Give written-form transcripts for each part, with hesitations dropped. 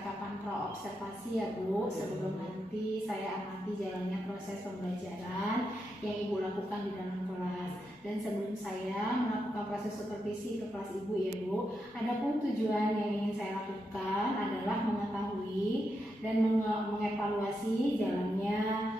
percakapan pro-observasi ya Bu, sebelum nanti saya amati jalannya proses pembelajaran yang Ibu lakukan di dalam kelas. Dan sebelum saya melakukan proses supervisi ke kelas Ibu ya Bu, adapun tujuan yang ingin saya lakukan adalah mengetahui dan mengevaluasi jalannya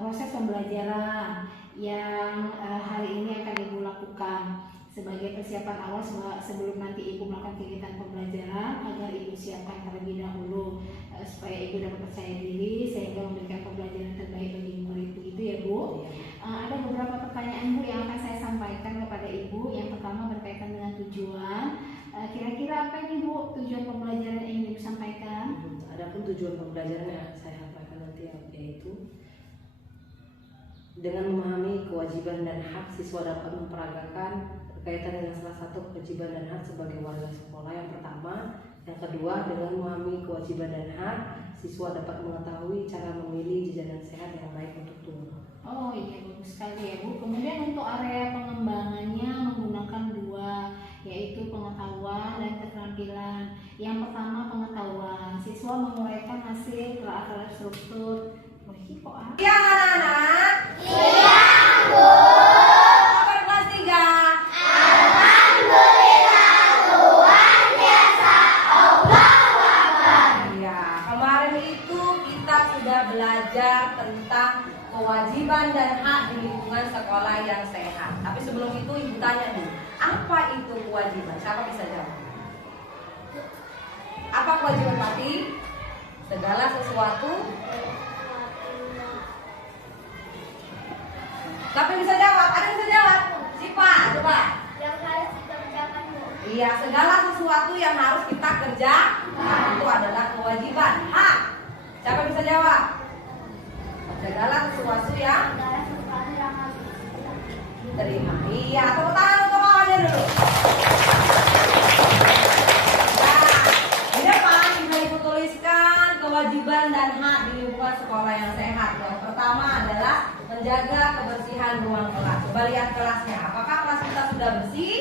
proses pembelajaran yang hari ini akan Ibu lakukan sebagai persiapan awal sebelum nanti Ibu melakukan kegiatan pembelajaran, agar Ibu siapkan terlebih dahulu supaya Ibu dapat percaya diri sehingga memberikan pembelajaran terbaik bagi murid. Begitu ya Bu. Ada beberapa pertanyaan Bu yang akan saya sampaikan kepada Ibu. Yang pertama berkaitan dengan tujuan. Kira-kira apa ini Bu tujuan pembelajaran yang ingin Ibu sampaikan? Adapun tujuan pembelajaran yang saya sampaikan nanti yaitu dengan memahami kewajiban dan hak, siswa dapat memperagakan berkaitan dengan salah satu kewajiban dan hak sebagai warga sekolah yang pertama. Yang kedua, dengan memahami kewajiban dan hak, siswa dapat mengetahui cara memilih jajanan sehat yang baik untuk tubuh. Oh iya, bagus sekali ya Bu. Kemudian untuk area pengembangannya menggunakan dua, yaitu pengetahuan dan keterampilan. Yang pertama pengetahuan, siswa menguraikan hasil telah struktur. Iya anak-anak? Iya Bu. Kabar kelas 3? Alhamdulillah luar biasa. Allahu Akbar. Iya, kemarin itu kita sudah belajar tentang kewajiban dan hak di lingkungan sekolah yang sehat. Tapi sebelum itu Ibu tanya dulu, apa itu kewajiban? Siapa bisa jawab? Apa kewajiban Pati? Segala sesuatu. Siapa yang bisa jawab? Ada yang bisa jawab? Siapa? Coba. Yang harus kita kerjakan Bu. Iya, segala sesuatu yang harus kita kerjakan itu adalah kewajiban. Hak. Siapa yang bisa jawab? Segala sesuatu yang Segala sesuatu yang harus kita diterima. Iya, tepuk tangan untuk kawannya dulu. Nah, di depan bisa Ibu tuliskan kewajiban dan hak di lingkungan sekolah yang sehat. Yang pertama adalah menjaga kebersihan ruang kelas. Coba lihat kelasnya. Apakah kelas kita sudah bersih?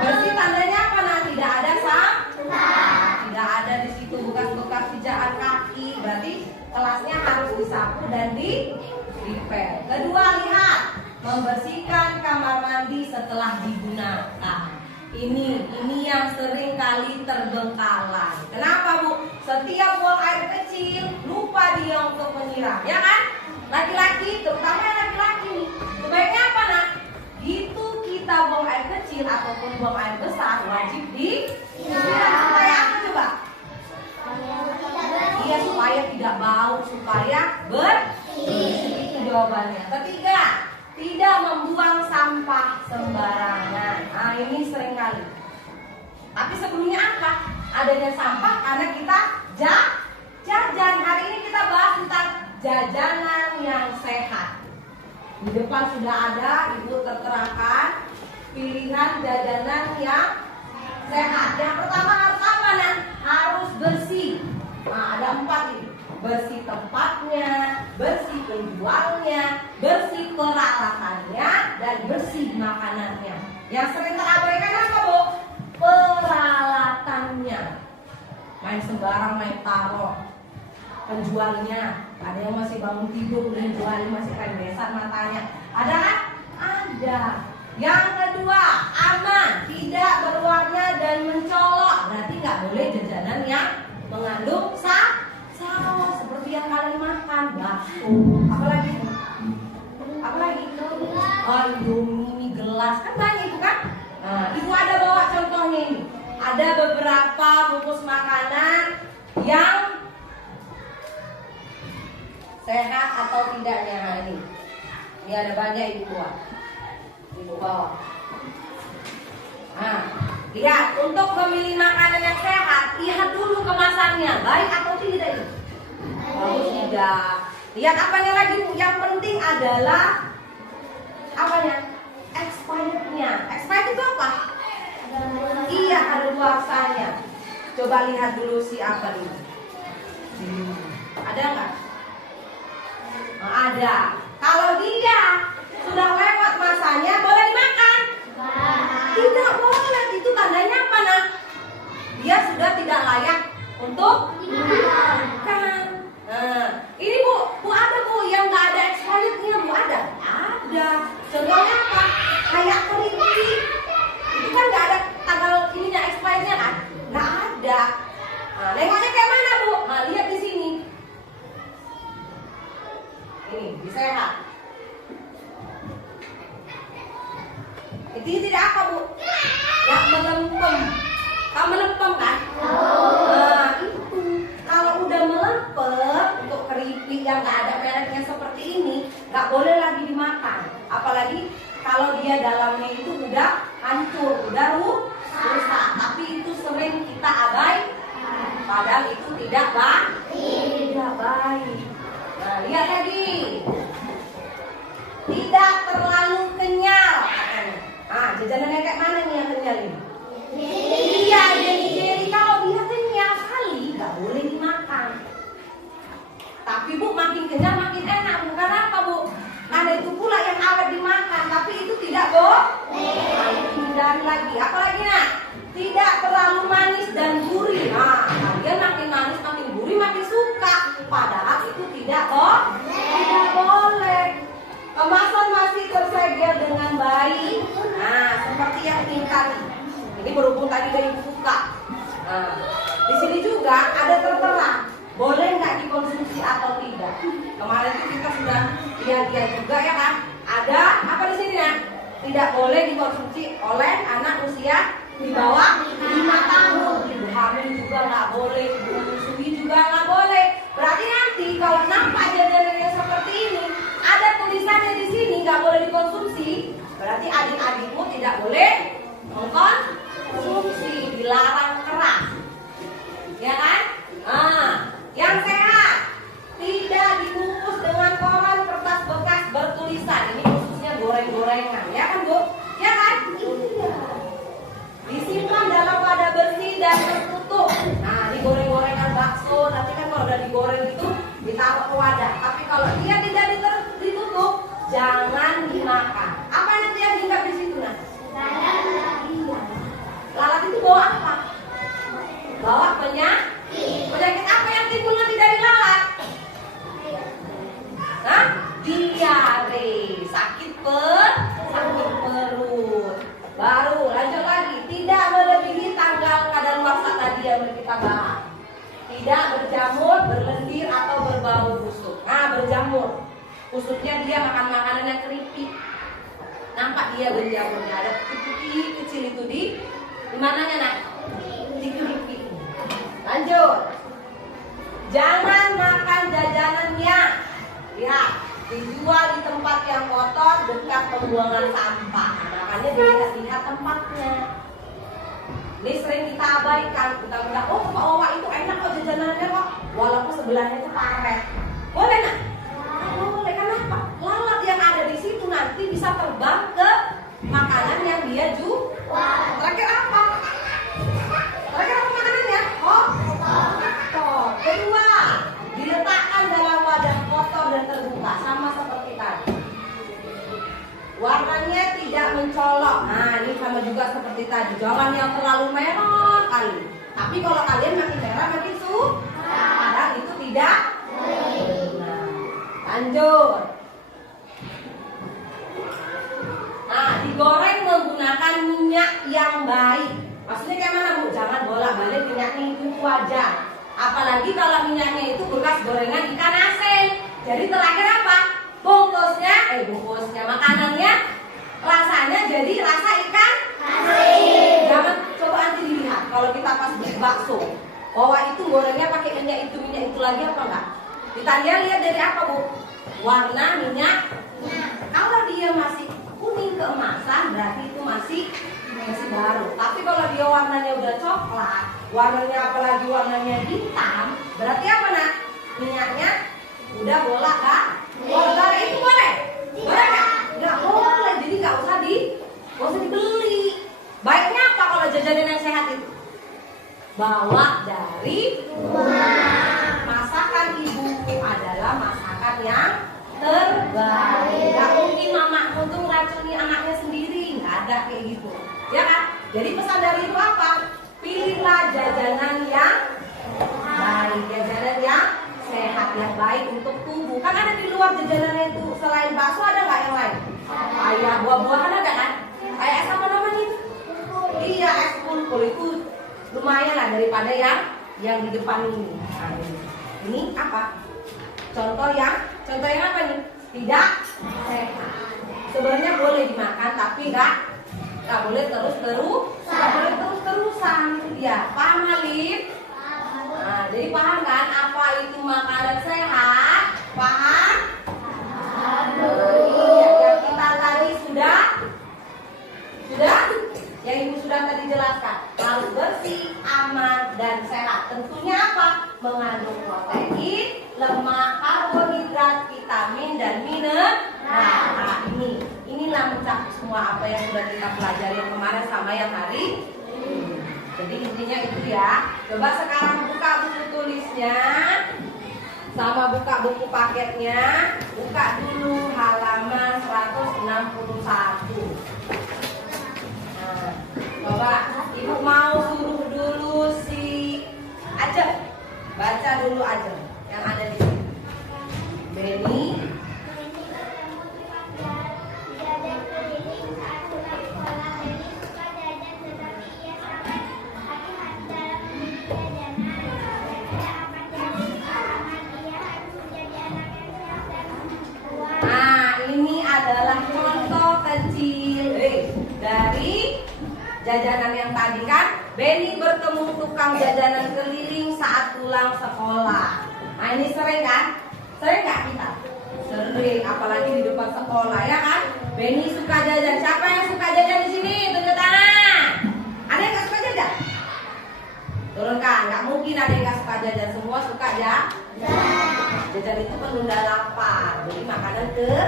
Bersih tandanya apa? Nah, tidak ada sampah. Tidak ada di situ bekas-bekas pijakan kaki. Berarti kelasnya harus disapu dan dipel. Kedua, lihat, membersihkan kamar mandi setelah digunakan. Ini yang sering kali terbengkalai. Kenapa Bu? Setiap buang air kecil lupa dia untuk menyiram, ya kan? Laki-laki, terutama yang laki-laki nih, sebaiknya apa nak? Itu kita buang air kecil ataupun buang air besar wajib disiram supaya apa coba? Iya, supaya tidak bau, supaya bersih. Itu jawabannya. Ketiga, tidak membuang sampah sembarangan. Nah, ini sering kali. Tapi sebelumnya apa? Adanya sampah karena kita jajan. Hari ini kita bahas tentang jajanan yang sehat. Di depan sudah ada, Ibu terterangkan pilihan jajanan yang sehat. Yang pertama harus apa nak? Harus bersih. Nah, ada 4 ini. Bersih tempatnya, bersih penjualnya, bersih peralatannya, dan bersih makanannya. Yang sering terabaikan apa Bu? Peralatannya. Main sembarang, main taruh. Penjualnya, ada yang masih bangun tidur, penjualnya masih rembesan matanya. Ada kan? Ada. Yang kedua, aman, tidak berwarna dan mencolok. Berarti nggak boleh jajanan yang mengandung saus seperti yang kalian makan, bakso. Apalagi? Oh, Indomie, gelas, kan banyak itu kan? Nah, Ibu ada bawa contohnya ini. Ada beberapa bungkus makanan yang sehat atau tidaknya ini. Ini ada banyak Ibu buat. Ibu bawa. Nah, lihat, untuk memilih makanan yang sehat, lihat dulu kemasannya, baik atau tidak ini. Bagus tidak. Lihat apanya lagi Bu? Yang penting adalah apanya? Expirednya. Expired itu apa? Iya, ada luarsanya. Coba lihat dulu si apa ini. Ada nggak? Ada. Kalau dia sudah lewat masanya, boleh dimakan? Tidak boleh. Itu tandanya apa nak? Dia sudah tidak layak untuk Iya, jeli-jeli kalau dia kenyang kali nggak boleh dimakan. Tapi Bu, makin kenyang makin enak. Bukan apa Bu? Ada itu pula yang awet dimakan, tapi itu tidak boleh. Hindari lagi. Apalagi nak? Tidak terlalu manis dan gurih. Nah, kalian makin manis makin gurih makin suka. Padahal itu tidak boleh. Kemasan masih tersegel dengan baik. Nah, seperti yang ini tadi. Ini berhubung tadi dari buka. Nah, di sini juga ada tertera, boleh nggak dikonsumsi atau tidak. Kemarin itu kita sudah lihat juga ya kan. Ada apa di sini ya? Tidak boleh dikonsumsi oleh anak usia di bawah 5 tahun. Ibu hamil juga nggak boleh, ibu menyusui juga nggak boleh. Berarti nanti kalau nampak jajanan yang seperti ini, ada tulisannya di sini nggak boleh dikonsumsi. Berarti adik-adikmu tidak boleh mengkonsumsi, dilarang keras, ya kan? Nah, yang sehat tidak dibungkus dengan koran kertas bekas bertulisan. Ini khususnya goreng-gorengan, ya kan Bu? Ya kan? Disimpan dalam wadah bersih dan tertutup. Nah, digoreng-gorengan bakso, nanti kan kalau udah digoreng itu ditaruh ke wadah. Tapi kalau dia tidak ditutup, jangan dimakan. Apa nanti yang hinggap di situ nah? Lalat itu bawa apa? Bawa penyakit. Penyakit apa yang timbul nanti dari lalat? Hah? Diare, sakit perut. Baru lanjut lagi, tidak melebihi tanggal kadaluarsa tadi yang kita bahas. Tidak berjamur, berlendir atau berbau busuk. Nah, berjamur. Khususnya dia makan makanan yang keripik. Nampak dia berjamurnya, ada putih-putih kecil itu di mananya nak? Di keripik. Lanjut. Jangan makan jajanannya. Lihat, dijual di tempat yang kotor dekat pembuangan sampah. Makanya dilihat tempatnya. Ini sering kita abaikan. Kita bilang, oh Pak Wawa itu enak kok jajanannya kok. Walaupun sebelahnya itu karet. Boleh nak? Boleh, kenapa? Lalat yang ada di situ nanti bisa terbang ke makanan yang dia jual. Terakhir apa? Terakhir apa makanannya? Kotor. Kedua, diletakkan dalam wadah kotor dan terbuka, sama seperti tadi. Warnanya tidak mencolok. Nah, ini sama juga seperti tadi. Jangan yang terlalu merah kali. Tapi kalau kalian makin merah makin suka. Padahal itu tidak. Nah, lanjut. Nah, digoreng menggunakan minyak yang baik. Maksudnya kayak mana Bu? Jangan bolak-balik minyaknya itu wajar. Apalagi kalau minyaknya itu bekas gorengan ikan asin. Jadi terakhir apa? Bungkusnya makanannya rasanya jadi rasa ikan asin. Jangan coba nanti dilihat kalau kita pas beli bakso, bahwa itu gorengnya pakai minyak itu lagi apa enggak? Kita lihat dari apa Bu? Warna minyak. Kalau dia masih kuning keemasan berarti itu masih baru. Tapi kalau dia warnanya udah coklat, warnanya apalagi warnanya hitam, berarti apa nak? Minyaknya udah bolak kan? Bolak itu boleh? Boleh nggak? Nggak boleh. Jadi nggak usah dibeli. Baiknya apa kalau jajanan yang sehat itu? Bawa dari rumah. Masakan ibu adalah masakan yang terbaik. Gak mungkin mama untuk meracuni anaknya sendiri. Nggak ada kayak gitu. Ya kan? Jadi pesan dari itu apa? Pilihlah jajanan yang baik, jajanan yang sehat, yang baik untuk tubuh. Kan ada di luar jajanannya itu selain bakso ada nggak yang lain? Kayak buah-buahan ada kan? Kayak es apa namanya itu? Iya, es kulkul itu lumayan lah daripada yang di depan ini. Nah, ini apa? Contoh yang apa nih? Tidak sehat. Sebenarnya boleh dimakan tapi nggak boleh terus-terusan. Ya, paham Alif? Nah, jadi paham kan apa itu makanan sehat? Paham? Iya, yang kita tadi sudah? Yang ibu sudah tadi jelaskan. Harus bersih, aman, dan sehat. Tentunya apa? Mengandung protein, lemak, karbohidrat, vitamin, dan mineral. Nah, inilah mencakup semua apa yang sudah kita pelajari yang kemarin sama yang hari Jadi intinya itu ya. Coba sekarang buka buku tulisnya sama buka buku paketnya. Buka dulu halaman 161. Nah, coba ibu mau suruh dulu si Ajeng baca dulu Ajeng yang ada di sini. Beni jajan keliling saat pulang sekolah. Beni suka jajan tetapi ia sangat hati-hati dalam memilih jajanan. Daripada akan jadi kesalahan, ia harus menjadi anak yang sehat dan kuat. Nah, ini adalah contoh kecil dari jajanan yang tadi kan. Beni bertemu tukang jajanan keliling saat pulang sekolah. Nah, ini sering kan? Sering nggak kita? Sering, apalagi di depan sekolah ya kan? Beni suka jajan. Siapa yang suka jajan di sini? Tunjuk tangan. Ada yang nggak suka jajan? Turunkan. Nggak mungkin ada yang nggak suka jajan. Semua suka ya? Jajan itu penunda lapar. Jadi makanan kecil.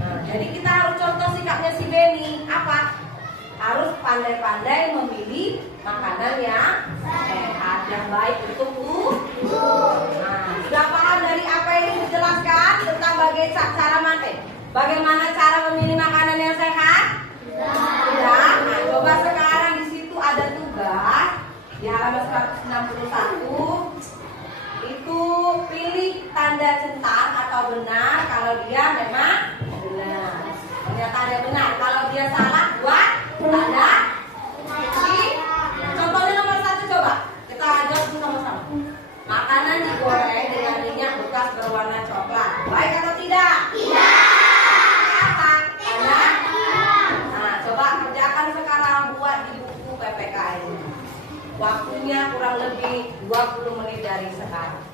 Nah, jadi kita harus contoh sikapnya si Beni. Apa? Harus pandai-pandai memilih makanan yang sehat, yang baik untuk tubuh. Nah, sudah paham dari apa yang dijelaskan tentang bagaimana cara memilih makanan yang sehat? Sudah. Nah, coba sekarang di situ ada tugas di halaman 161. Itu pilih tanda centang atau benar kalau dia memang benar. Pernyataan benar. Kalau dia salah, buat tanda titik. Contohnya nomor 1 coba. Kita jawab sama-sama. Makanan digoreng dengan minyak bekas berwarna coklat. Baik atau tidak? Tidak. Apa? Tanda? Nah, coba kerjakan sekarang buat di buku PPKN. Waktunya kurang lebih 20 menit dari sekarang.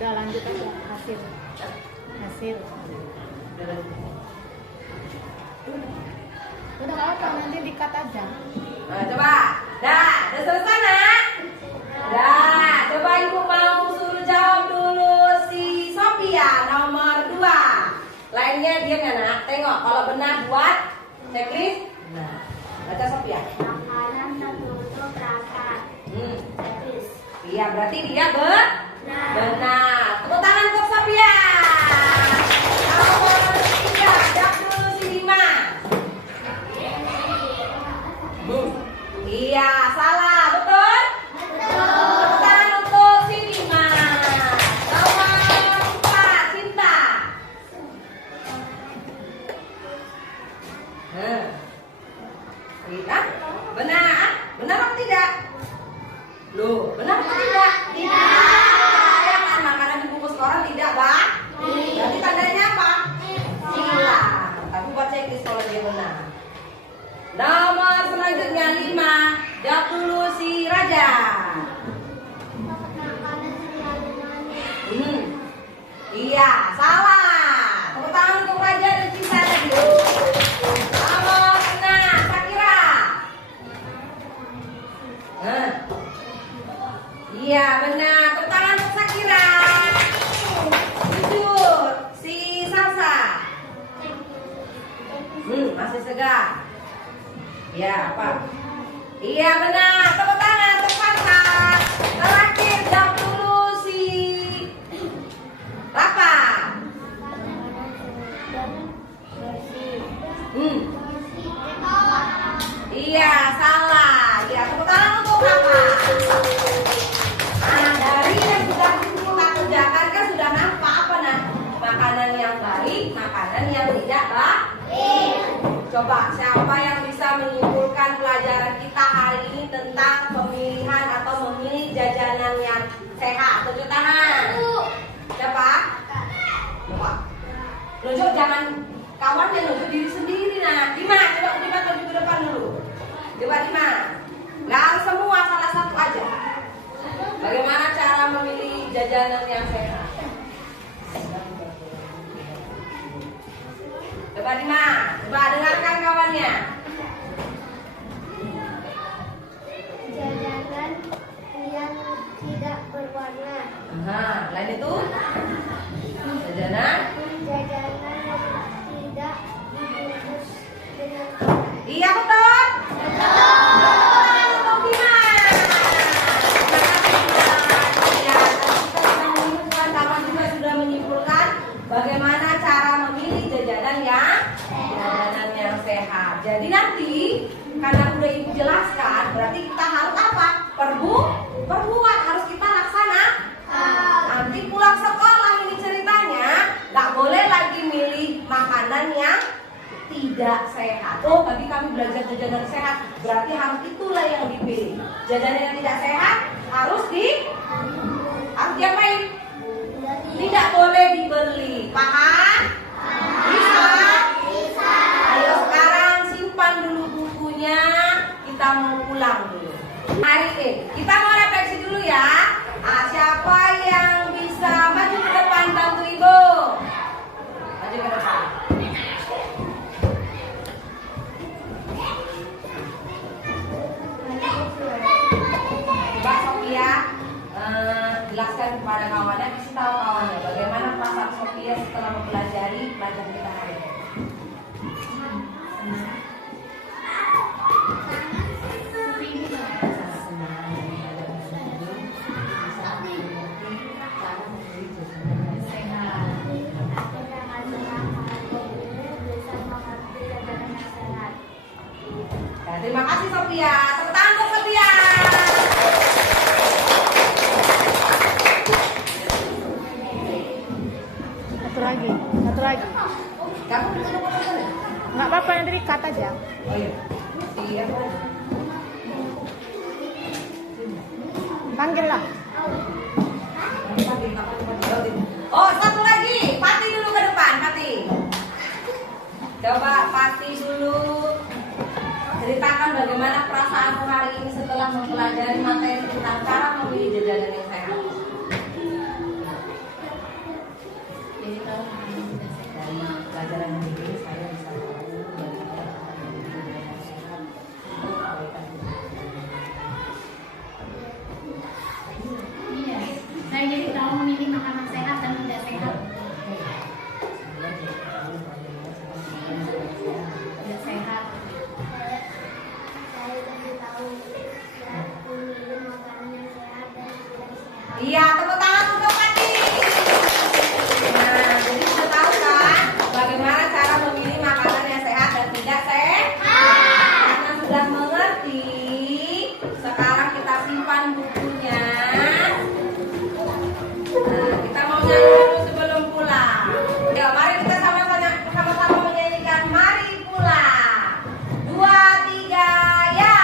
Udah lanjut aja hasil. Udah nggak apa, nanti di-cut aja. Nah, coba. Dah selesai nak? Dah, coba ibu mau suruh jawab dulu si Sophia nomor 2. Lainnya dia nggak nak? Tengok, kalau benar buat checklist. Nah, baca Sophia. Makanan tertutup rasa. Bagus. Iya, berarti dia benar. Tepuk tangan untuk Sophia. Nomor 3, jawab dulu si Dima. Iya, salah, betul? Tepuk tangan untuk si Dima. Nomor 4, Cinta. Iya, benar? Benar atau tidak? Loh, benar atau tidak? Tidak. Ya kan, makanan dibungkus koran tidak, Bang? Berarti tandanya apa? Tidak. Tapi buat checklist kalau dia benar. Nomor selanjutnya 5. Jawab dulu si Raja. Makanan selalu manis. Iya, salah. Tepuk tangan untuk Raja dan Cinta tadi. Nomor 6, Sakira. Iya, benar. Tepuk tangan untuk Sakira. 7, si Salsa. Masih segar. Ya, apa? Iya, benar. Tepuk tangan untuk Salsa. Terakhir, jawab dulu si Rafa. Iya, salah. Ya, tepuk tangan untuk Rafa. Nah, dari yang sudah kita kerjakan kan sudah nampak apa nah? Makanan yang baik, makanan yang tidak baik. Coba siapa yang bisa menyimpulkan pelajaran kita hari ini tentang pemilihan atau memilih jajanan yang sehat? Tunjuk tangan. Siapa? Coba. Nunjuk jangan kawannya, nunjuk diri sendiri nah. Dima, coba Dima tunjuk ke depan dulu. Coba Dima. Nggak harus semua, salah satu aja. Bagaimana cara memilih jajanan yang sehat? Coba Dima, coba dengarkan kawannya. Jajanan yang tidak berwarna. Lain itu? bagaimana cara memilih jajanan yang sehat. Jadi nanti karena udah ibu jelaskan, berarti kita harus apa? Perbuat, harus kita laksana. Nanti pulang sekolah ini ceritanya nggak boleh lagi milih makanan yang tidak sehat. Oh, tadi kami belajar jajanan sehat, berarti harus itulah yang dipilih. Jajanan yang tidak sehat harus diapain? Tidak boleh dibeli. Paham? Bisa? Ayo sekarang simpan dulu bukunya, kita mau pulang dulu. Mari kita mau refleksi dulu ya. Siapa yang bisa maju ke depan bantu ibu? Maju ke depan. Coba Sophia jelaskan kepada kawannya, kasih tahu kawannya bagaimana perasaan Sophia setelah mempelajari pelajaran kita hari ini. Terima kasih Sophia. Tepuk tangan untuk Sophia. Satu lagi. Kamu duduk apa sana? Nggak apa-apa, yang tadi kata aja. Oh iya. Iya. Panggil lah. Oh, satu lagi. Pati dulu ke depan, Pati. Coba Pati dulu ceritakan bagaimana perasaanmu hari ini setelah mempelajari materi tentang cara memilih jajanan yang sehat. Jadi kalau dari pelajaran ini saya bisa tahu bagaimana cara memilih jajanan yang sehat untuk kebaikan tubuh. Iya, saya jadi tahu memilih makanan sehat dan tidak sehat. Tidak sehat. Saya lebih tahu cara memilih makanan yang sehat dan tidak sehat. Iya, tepuk tangan untuk Pati. Nah, jadi sudah tahu kan bagaimana cara memilih makanan yang sehat dan tidak sehat? Karena sudah mengerti, sekarang kita simpan bukunya. Nah, kita mau nyanyi dulu sebelum pulang. Ya, mari kita sama-sama menyanyikan Mari Pulang. 2, 3, ya.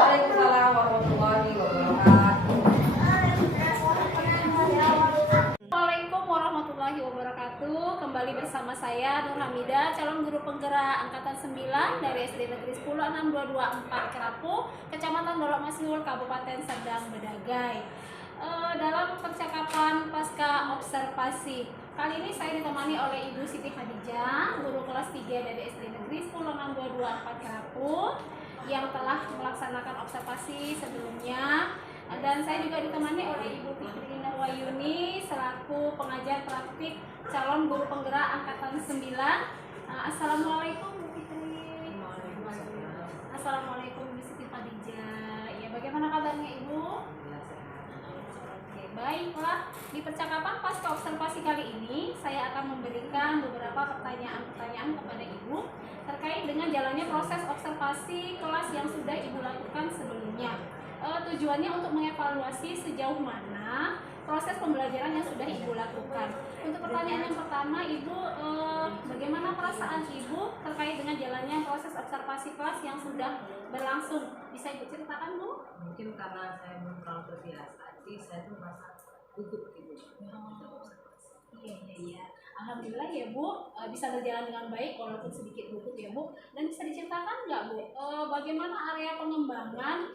Waalaikumsalam warahmatullahi wabarakatuh. Assalamualaikum warahmatullahi wabarakatuh. Kembali bersama saya Nur Hamidah, calon guru penggerak angkatan 9 dari SD Negeri 10 6224 Cerapu, Kecamatan Dolok Masiul, Kabupaten Serdang Bedagai. Dalam percakapan pasca observasi Kali ini saya ditemani oleh Ibu Siti Khadijah, guru kelas 3 dari SD Negeri 106224 Karapu yang telah melaksanakan observasi sebelumnya. Dan saya juga ditemani oleh Ibu Fitri Nurwayuni selaku pengajar praktik calon guru penggerak angkatan 9. Assalamualaikum Bu Fitri. Assalamualaikum Ibu Siti Khadijah. Ya, bagaimana kabarnya Ibu? Oke, baiklah. Di percakapan pasca observasi kali ini, saya akan memberikan beberapa pertanyaan-pertanyaan kepada Ibu terkait dengan jalannya proses observasi kelas yang sudah Ibu lakukan sebelumnya. Tujuannya untuk mengevaluasi sejauh mana proses pembelajaran yang sudah Ibu lakukan. Untuk pertanyaan yang pertama, Ibu, bagaimana perasaan Ibu terkait dengan jalannya proses observasi kelas yang sudah berlangsung? Bisa Ibu ceritakan, Bu? Mungkin karena saya belum terlalu terbiasa, jadi saya tuh merasa gugup gitu. Iya. Alhamdulillah ya Bu, bisa berjalan dengan baik walaupun sedikit gugup ya Bu. Dan bisa diceritakan nggak Bu, bagaimana area pengembangan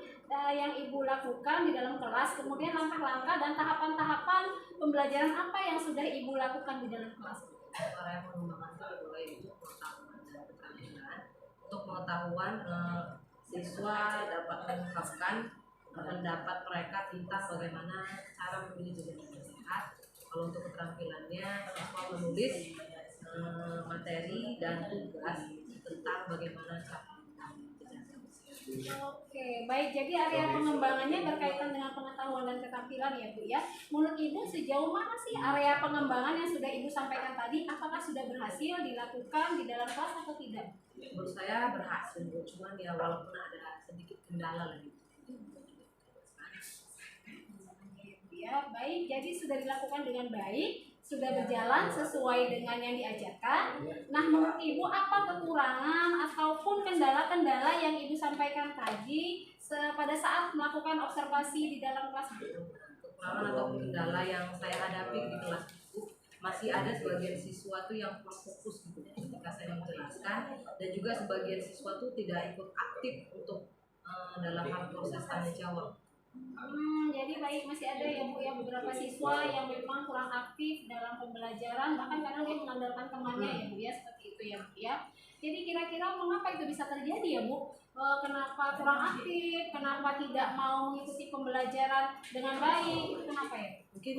yang Ibu lakukan di dalam kelas, kemudian langkah-langkah dan tahapan-tahapan pembelajaran apa yang sudah Ibu lakukan di dalam kelas? Area pengembangan itu mulai untuk pengetahuan dan keterampilan. Untuk pengetahuan, siswa dapat mengungkapkan pendapat mereka tentang bagaimana cara memilih jajan yang sehat. Kalau untuk keterampilannya, siswa menulis materi dan tugas tentang bagaimana cara Oke, baik. Jadi area pengembangannya berkaitan dengan pengetahuan dan keterampilan ya Bu ya. Menurut Ibu sejauh mana sih area pengembangan yang sudah Ibu sampaikan tadi? Apakah sudah berhasil dilakukan di dalam kelas atau tidak? Menurut saya berhasil Bu, cuman ya walaupun ada sedikit kendala lagi. Ya, baik. Jadi sudah dilakukan dengan baik, sudah berjalan sesuai dengan yang diajarkan. Nah, menurut Ibu apa kekurangan ataupun kendala-kendala yang Ibu sampaikan tadi pada saat melakukan observasi di dalam kelas? Kekurangan atau kendala yang saya hadapi di kelas itu masih ada sebagian siswa tuh yang kurang fokus gitu ketika saya menjelaskan, dan juga sebagian siswa tuh tidak ikut aktif untuk dalam hal proses tanya jawab. Jadi baik, masih ada ya Bu ya beberapa siswa yang memang kurang aktif dalam pembelajaran, bahkan kadang dia mengandalkan temannya ya Bu ya, seperti itu ya Bu ya. Jadi kira-kira mengapa itu bisa terjadi ya Bu? Kenapa kurang aktif? Kenapa tidak mau mengikuti pembelajaran dengan baik? Itu kenapa ya? Mungkin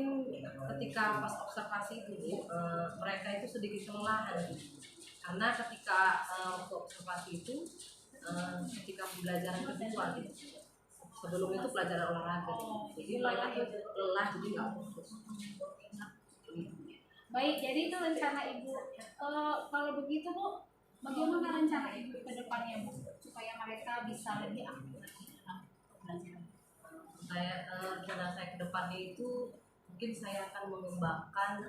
ketika pas observasi itu mereka itu sedikit kelelahan gitu. Karena ketika observasi itu ketika pembelajaran kedua gitu. Sebelum itu pelajaran olahraga, jadi mereka tuh lelah, jadi nggak fokus. Baik, jadi itu rencana Ibu. Kalau begitu Bu, bagaimana rencana Ibu ke depannya Bu, supaya mereka bisa lebih aktif dalam pembelajaran? Rencana saya ke depannya itu mungkin saya akan mengembangkan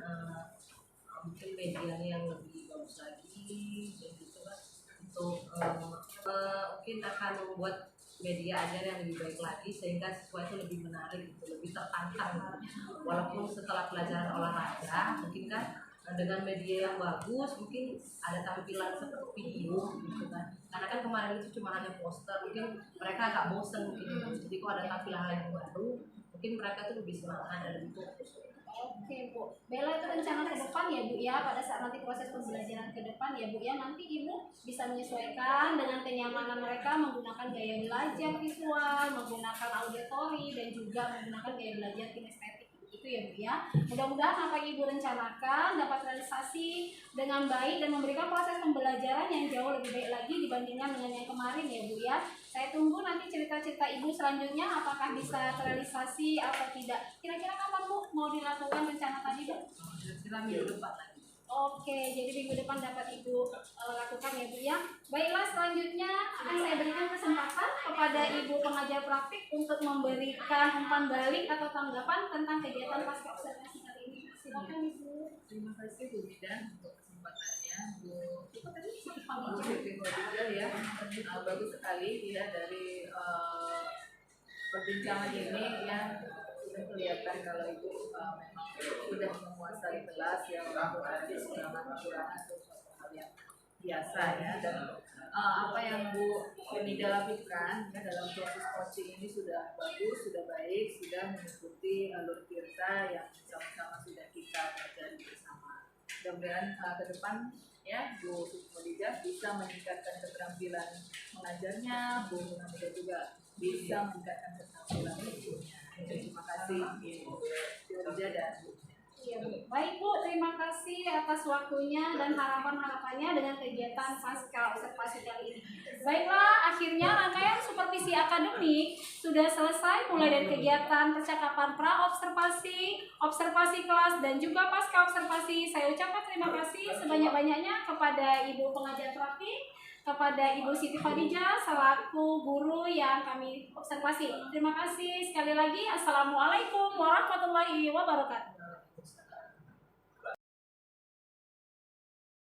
mungkin media yang lebih bagus lagi, dan gitu kan, untuk mungkin akan membuat media ajar yang lebih baik lagi sehingga siswa itu lebih menarik gitu, lebih tertantang gitu. Walaupun setelah pelajaran olahraga mungkin kan dengan media yang bagus mungkin ada tampilan seperti video gitu kan, karena kan kemarin itu cuma hanya poster, mungkin mereka agak bosan mungkin jadi kok ada tampilan lain baru mungkin mereka tuh lebih semangat dan lebih fokus. Oke Bu, Bella itu rencana ke depan ya Bu ya, pada saat nanti proses pembelajaran ke depan ya Bu ya, nanti Ibu bisa menyesuaikan dengan kenyamanan mereka menggunakan gaya belajar visual, menggunakan auditori, dan juga menggunakan gaya belajar kinestetik. Itu ya Bu ya. Mudah-mudahan apa yang Ibu rencanakan dapat realisasi dengan baik dan memberikan proses pembelajaran yang jauh lebih baik lagi dibandingkan dengan yang kemarin ya Bu ya. Saya tunggu nanti cerita-cerita Ibu selanjutnya apakah bisa terrealisasi atau tidak. Kira-kira kapan Bu mau dilakukan rencana tadi Bu? Kira-kira minggu depan lagi. Oke, jadi minggu depan dapat Ibu lakukan ya Bu ya. Baiklah, selanjutnya akan saya berikan kesempatan kepada Ibu pengajar praktik untuk memberikan umpan balik atau tanggapan tentang kegiatan pasca observasi kali ini. Silakan Ibu. Terima kasih Bu Bidan untuk kesempatannya, Bu Silakan. Siti Khadijah ya. Bagus sekali ya dari perbincangan ini ya, sudah kelihatan kalau Ibu memang sudah menguasai kelas yang berarti kekurangan itu suatu hal yang biasa ya, dan apa yang Bu Nida lakukan ya dalam proses coaching ini sudah bagus, sudah baik, sudah mengikuti alur tirta yang sama-sama sudah kita pelajari bersama. Mudah-mudahan ke depan ya Bu Siti Khadijah bisa meningkatkan keterampilan mengajarnya, Bu Hamida juga bisa meningkatkan keterampilan ibunya. Terima kasih Bu Khadijah dan Bu. Iya, Bu. Baik Bu, terima kasih atas waktunya dan harapan-harapannya dengan kegiatan pasca observasi kali ini. Baiklah, akhirnya rangkaian supervisi akademik sudah selesai mulai dari kegiatan percakapan pra-observasi, observasi kelas, dan juga pasca observasi. Saya ucapkan terima kasih sebanyak-banyaknya kepada Ibu pengajar terapi, kepada Ibu Siti Khadijah selaku guru yang kami observasi. Terima kasih sekali lagi. Assalamualaikum warahmatullahi wabarakatuh.